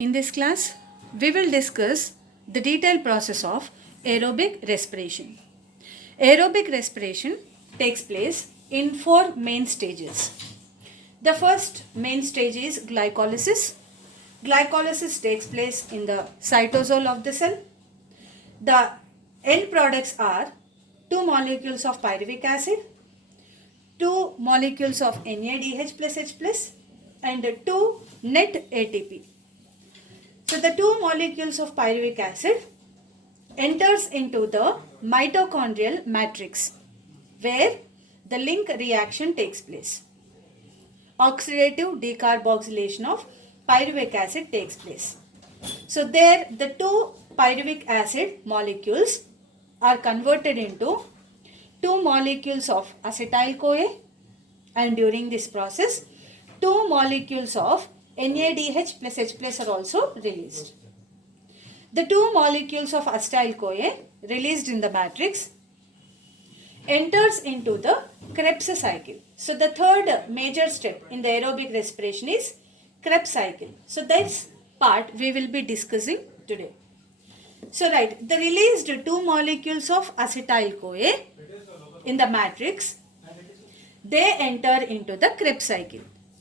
In this class, we will discuss the detailed process of aerobic respiration. Aerobic respiration takes place in four main stages. The first main stage is glycolysis. Glycolysis takes place in the cytosol of the cell. The end products are 2 molecules of pyruvic acid, 2 molecules of NADH plus H plus and 2 net ATP. So the 2 molecules of pyruvic acid enters into the mitochondrial matrix where the link reaction takes place. Oxidative decarboxylation of pyruvic acid takes place. So there the 2 pyruvic acid molecules are converted into 2 molecules of acetyl-CoA, and during this process 2 molecules of NADH plus H plus are also released. The 2 molecules of acetyl-CoA released in the matrix enters into the Krebs cycle. So the third major step in the aerobic respiration is Krebs cycle. So this part we will be discussing today. So the released 2 molecules of acetyl-CoA in the matrix, they enter into the Krebs cycle.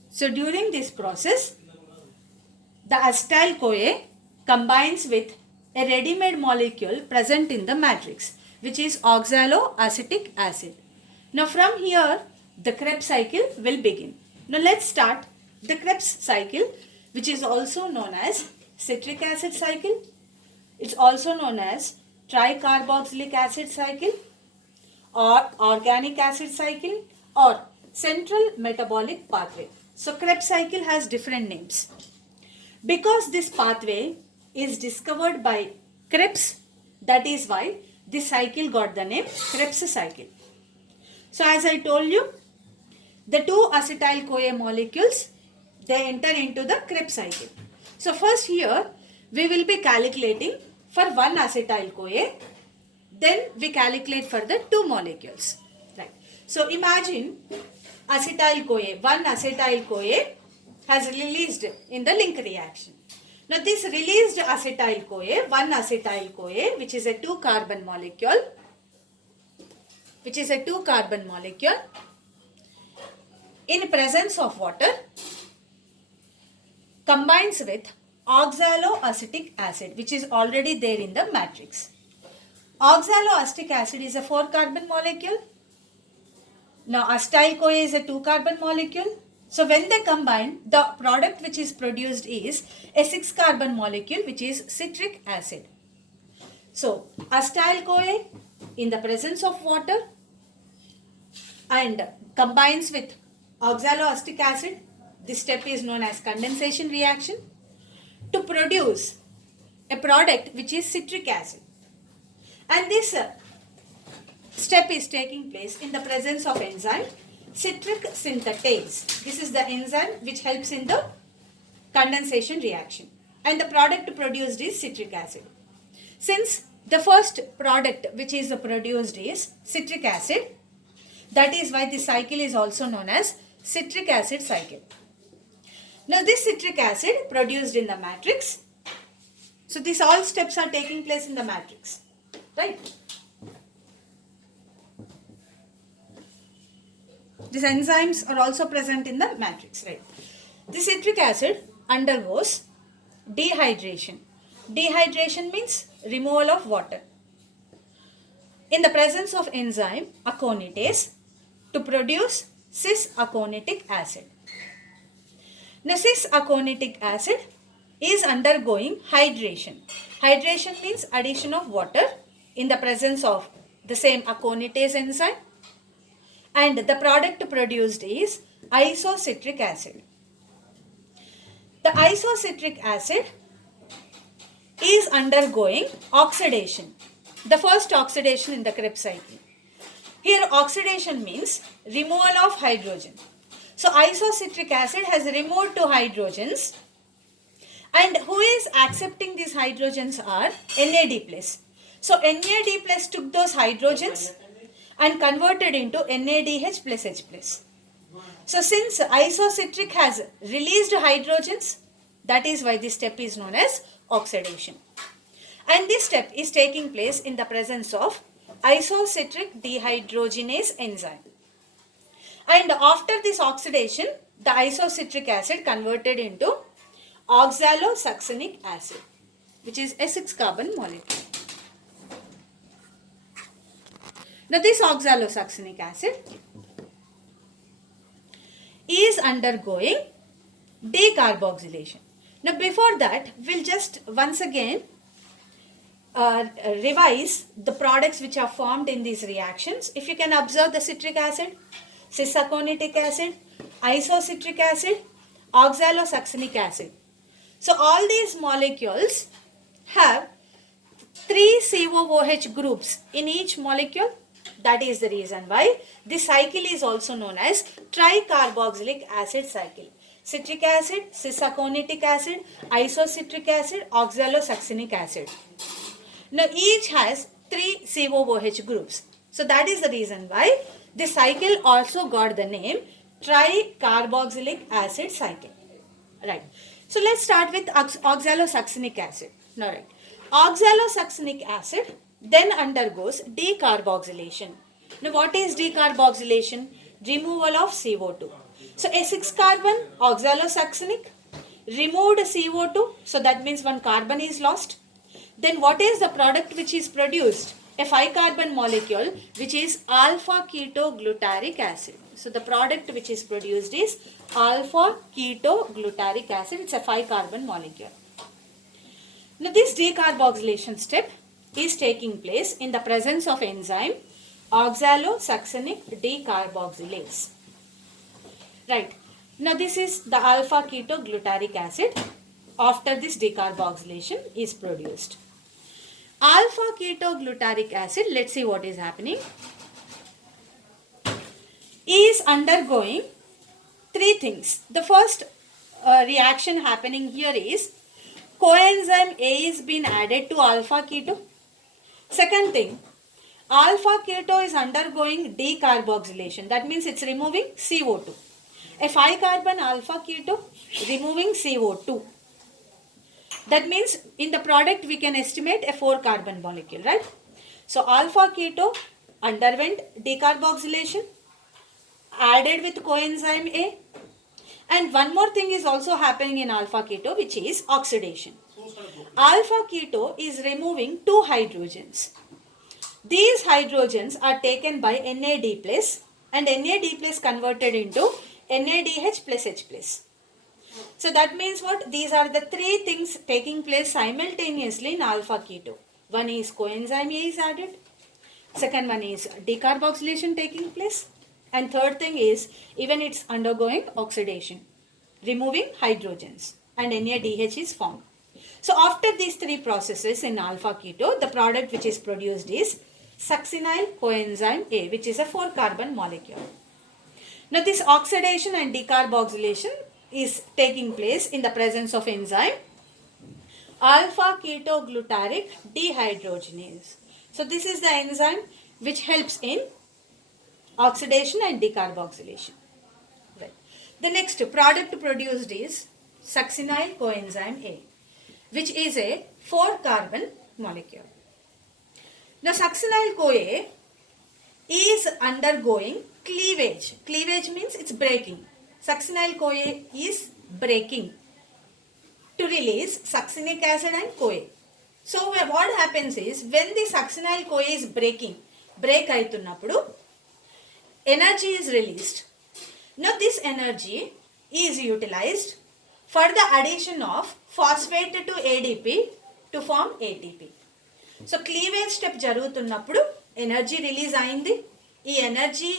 So during this process, the acetyl-CoA combines with a ready-made molecule present in the matrix, which is oxaloacetic acid. Now from here, the Krebs cycle will begin. Now let's start the Krebs cycle, which is also known as citric acid cycle. It's also known as tricarboxylic acid cycle or organic acid cycle or central metabolic pathway. So Krebs cycle has different names. Because this pathway is discovered by Krebs, that is why this cycle got the name Krebs cycle. So as I told you, the 2 acetyl-CoA molecules, they enter into the Krebs cycle. So first here we will be calculating for 1 acetyl-CoA, then we calculate for the 2 molecules. Right. So imagine acetyl-CoA, 1 acetyl-CoA has released in the link reaction. Now this released acetyl-CoA, 1 acetyl-CoA, which is a 2 carbon molecule, in presence of water combines with oxaloacetic acid, which is already there in the matrix. Oxaloacetic acid is a 4 carbon molecule. Now acetyl-CoA is a 2 carbon molecule. So when they combine, the product which is produced is a 6 carbon molecule, which is citric acid. So acetyl-CoA in the presence of water and combines with oxaloacetic acid. This step is known as condensation reaction to produce a product which is citric acid. And this step is taking place in the presence of enzyme citric synthetase. This is the enzyme which helps in the condensation reaction. And the product produced is citric acid. Since the first product which is produced is citric acid, that is why the cycle is also known as citric acid cycle. Now this citric acid produced in the matrix. So these all steps are taking place in the matrix. Right? These enzymes are also present in the matrix. Right? The citric acid undergoes dehydration. Dehydration means removal of water in the presence of enzyme aconitase to produce cis-aconitic acid. Now cis-aconitic acid is undergoing hydration. Hydration means addition of water in the presence of the same aconitase enzyme, and the product produced is isocitric acid. The isocitric acid is undergoing oxidation. The first oxidation in the Krebs cycle. Here oxidation means removal of hydrogen. So isocitric acid has removed 2 hydrogens, and who is accepting these hydrogens are NAD+. So NAD+ took those hydrogens and converted into NADH plus H plus. So since isocitric has released hydrogens, That is why this step is known as oxidation. And this step is taking place in the presence of isocitric dehydrogenase enzyme. And after this oxidation, the isocitric acid converted into oxalosuccinic acid, which is a 6-carbon molecule. Now this oxalosuccinic acid is undergoing decarboxylation. Now before that, we'll just once again revise the products which are formed in these reactions. If you can observe the citric acid, cis-aconitic acid, isocitric acid, oxalosuccinic acid. So all these molecules have 3 COOH groups in each molecule. That is the reason why this cycle is also known as tricarboxylic acid cycle. Citric acid, cis-aconitic acid, isocitric acid, oxalosuccinic acid. Now each has 3 COOH groups. So that is the reason why this cycle also got the name tricarboxylic acid cycle. Right. So let's start with oxalosuccinic acid. Now right. Oxalosuccinic acid then undergoes decarboxylation. Now what is decarboxylation? Removal of CO2. So a 6-carbon oxalosuccinic removed CO2. So that means one carbon is lost. Then what is the product which is produced? A 5-carbon molecule which is alpha ketoglutaric acid. So the product which is produced is alpha ketoglutaric acid. It's a 5-carbon molecule. Now this decarboxylation step is taking place in the presence of enzyme oxalosuccinic decarboxylase. Right. Now this is the alpha ketoglutaric acid. After this decarboxylation is produced. Alpha ketoglutaric acid, let's see what is happening, is undergoing 3 things. The first reaction happening here is coenzyme A is being added to alpha keto. Second thing, alpha keto is undergoing decarboxylation. That means it's removing CO2. A 5-carbon alpha keto removing CO2. That means in the product we can estimate a 4-carbon molecule, right? So alpha keto underwent decarboxylation, added with coenzyme A. And one more thing is also happening in alpha keto, which is oxidation. Alpha keto is removing 2 hydrogens. These hydrogens are taken by NAD plus and NAD plus converted into NADH plus H plus. So that means what? These are the 3 things taking place simultaneously in alpha keto. One is coenzyme A is added. Second one is decarboxylation taking place. And third thing is even it's undergoing oxidation, removing hydrogens, and NADH is formed. So after these 3 processes in alpha keto, the product which is produced is succinyl coenzyme A, which is a 4-carbon molecule. Now this oxidation and decarboxylation is taking place in the presence of enzyme alpha ketoglutaric dehydrogenase. So this is the enzyme which helps in oxidation and decarboxylation. Right. The next product produced is succinyl coenzyme A, which is a 4-carbon molecule. Now succinyl CoA is undergoing cleavage. Cleavage means it's breaking. Succinyl CoA is breaking to release succinic acid and CoA. So what happens is when the succinyl CoA is break aitunnappudu energy is released. Now this energy is utilized for the addition of phosphate to ADP to form ATP. So cleavage step జరుగుతున్నప్పుడు energy release అయింది. ఈ energy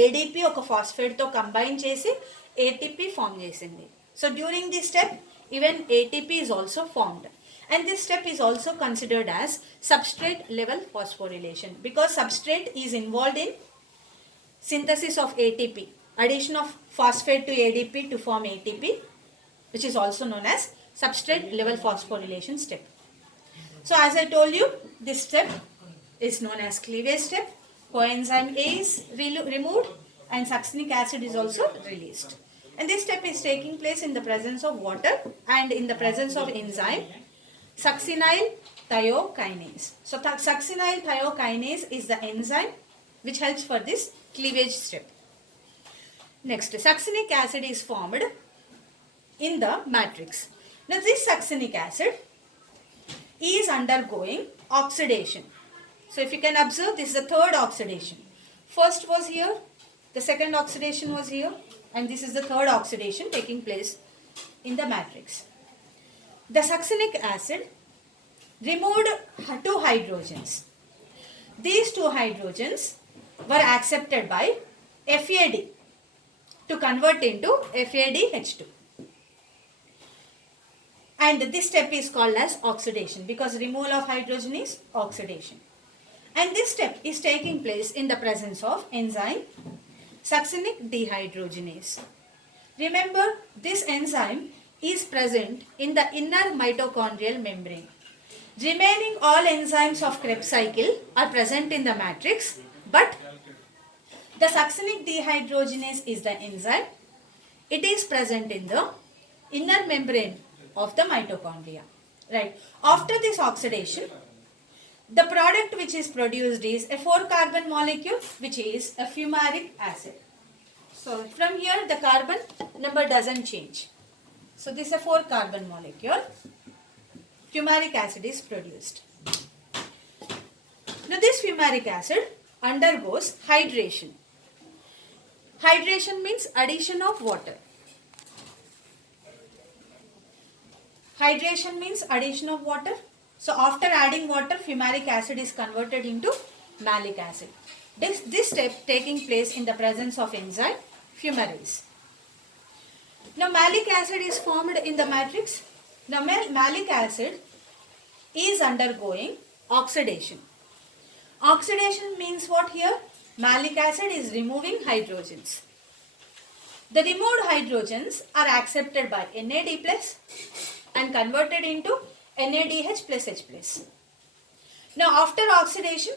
ADP ఒక phosphate తో combine చేసి ATP form చేసింది. So during this step even ATP is also formed. And this step is also considered as substrate level phosphorylation because substrate is involved in synthesis of ATP, addition of phosphate to ADP to form ATP, which is also known as substrate level phosphorylation step. So as I told you, this step is known as cleavage step. Coenzyme A is removed and succinic acid is also released. And this step is taking place in the presence of water and in the presence of enzyme succinyl thiokinase. So succinyl thiokinase is the enzyme which helps for this cleavage step. Next, succinic acid is formed in the matrix. Now this succinic acid is undergoing oxidation. So if you can observe, this is the third oxidation. First was here, the second oxidation was here, and this is the third oxidation taking place in the matrix. The succinic acid removed 2 hydrogens. These 2 hydrogens were accepted by FAD to convert into FADH2. And this step is called as oxidation because removal of hydrogen is oxidation. And this step is taking place in the presence of enzyme succinic dehydrogenase. Remember, this enzyme is present in the inner mitochondrial membrane. Remaining all enzymes of Krebs cycle are present in the matrix, but the succinic dehydrogenase is the enzyme. It is present in the inner membrane of the mitochondria. Right. After this oxidation, the product which is produced is a 4-carbon molecule which is a fumaric acid. So from here the carbon number doesn't change. So this is a 4-carbon molecule. Fumaric acid is produced. Now this fumaric acid undergoes hydration. Hydration means addition of water. Hydration means addition of water. So after adding water, fumaric acid is converted into malic acid. This step taking place in the presence of enzyme fumarase. Now malic acid is formed in the matrix. Now malic acid is undergoing oxidation. Oxidation means what here? Malic acid is removing hydrogens. The removed hydrogens are accepted by NAD plus and converted into NADH plus H plus. Now after oxidation,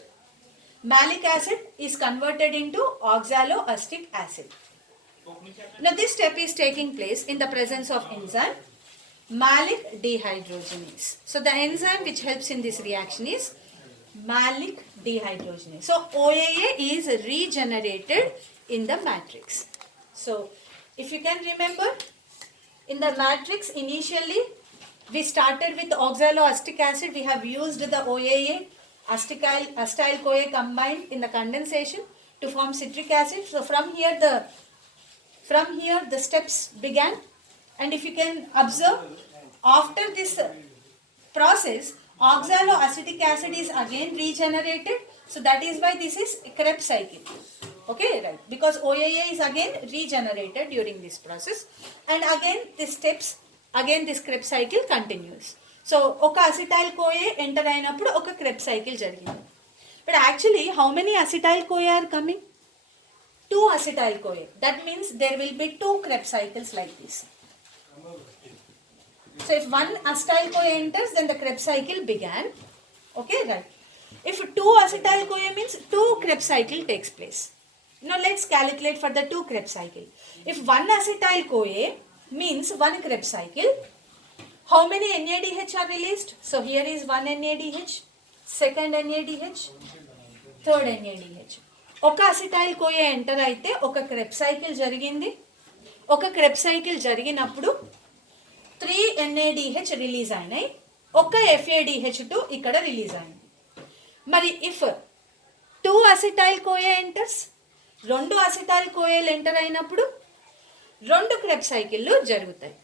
malic acid is converted into oxaloacetic acid. Now this step is taking place in the presence of enzyme malic dehydrogenase. So the enzyme which helps in this reaction is malic dehydrogenase. So OAA is regenerated in the matrix. So if you can remember, in the matrix initially we started with oxaloacetic acid. We have used the OAA acetyl CoA combined in the condensation to form citric acid. So from here the steps began, and if you can observe, after this process oxaloacetic acid is again regenerated. So that is why this is a Krebs cycle. Okay, right? Because OAA is again regenerated during this process, and again this steps, again this Krebs cycle continues. So oka acetyl CoA enter ayinappudu oka Krebs cycle jarigindi. But actually how many acetyl CoA are coming? 2 acetyl CoA. That means there will be 2 Krebs cycles like this. So if 1 acetyl CoA enters, then the Krebs cycle began. Okay, right? If 2 acetyl CoA means 2 Krebs cycle takes place. Now let's calculate for the 2 Krebs cycle. If 1 acetyl CoA means 1 Krebs cycle, how many NADH are released? So here is 1 NADH, second NADH, third NADH. Oka acetyl CoA enter aithe oka Krebs cycle jarigindi. Oka Krebs cycle jariginappudu 3 NADH release ayinayi. Oka FADH2 ikkada release ayindi. Mari if 2 acetyl CoA enters, 2 acetyl CoA enter అయినప్పుడు 2 Krebs cycle జరుగుతాయి.